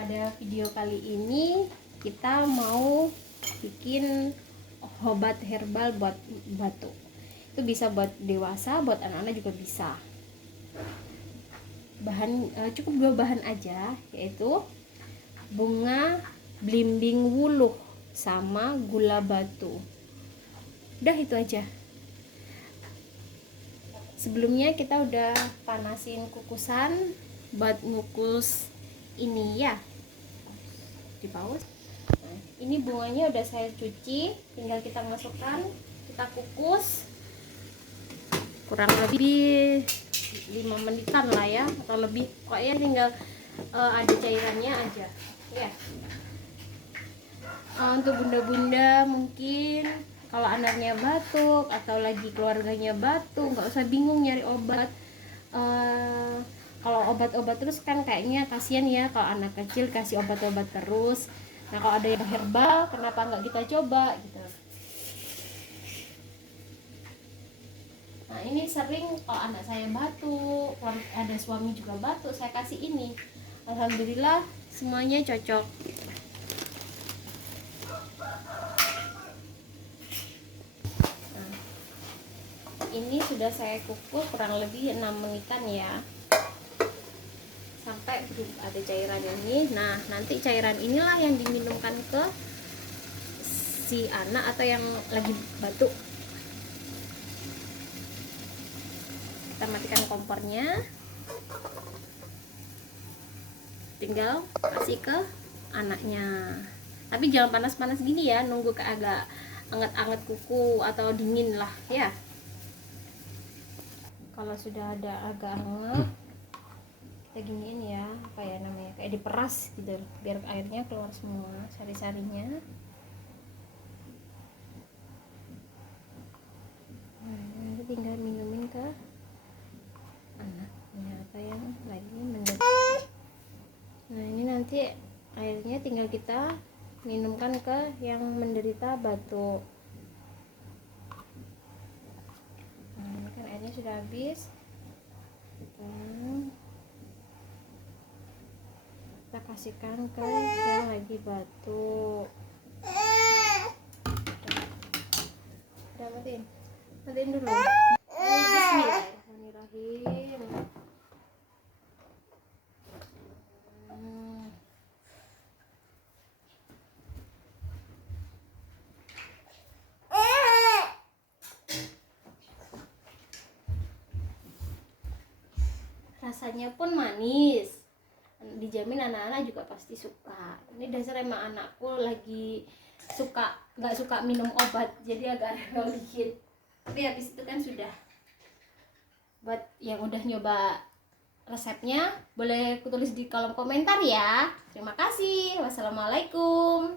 pada video kali ini kita mau bikin obat herbal buat batuk. Itu bisa buat dewasa, buat anak-anak juga bisa. Cukup 2 bahan aja, yaitu bunga belimbing wuluh sama gula batu. Udah itu aja. Sebelumnya kita udah panasin kukusan buat ngukus ini ya, di paus. Nah, ini bunganya udah saya cuci, tinggal kita masukkan, kita kukus kurang lebih 5 menitan lah ya, atau lebih. Pokoknya tinggal ada cairannya aja ya. Untuk bunda-bunda mungkin kalau anaknya batuk atau lagi keluarganya batuk, nggak usah bingung nyari obat. Kalau obat-obat terus kan kayaknya kasihan ya kalau anak kecil kasih obat-obat terus. Nah, kalau ada yang herbal, kenapa nggak kita coba gitu. Nah, ini sering kalau anak saya batuk, ada suami juga batuk, saya kasih ini. Alhamdulillah semuanya cocok. Ini sudah saya kukus kurang lebih 6 menitan ya, sampai ada cairan ini. Nah, nanti cairan inilah yang diminumkan ke si anak atau yang lagi batuk. Kita matikan kompornya, tinggal kasih ke anaknya. Tapi jangan panas-panas gini ya, nunggu ke agak anget-anget kuku atau dingin lah ya. Kalau sudah ada agak hangat, kita giniin ya, apa ya namanya, kayak diperas gitu, biar airnya keluar semua, sari-sarinya. Nanti tinggal minumin ke anaknya atau yang lagi menderita. Nah, ini nanti airnya tinggal kita minumkan ke yang menderita batuk. Airnya sudah habis, kita kasihkan ke yang lagi batuk. Udah matiin dulu. Bismillahirrahmanirrahim. Rasanya pun manis, dijamin anak-anak juga pasti suka. Ini dasar emang anakku lagi nggak suka minum obat, jadi agak rewel dikit. Tapi habis itu kan sudah. Buat yang udah nyoba resepnya, boleh tulis di kolom komentar ya. Terima kasih. Wassalamualaikum.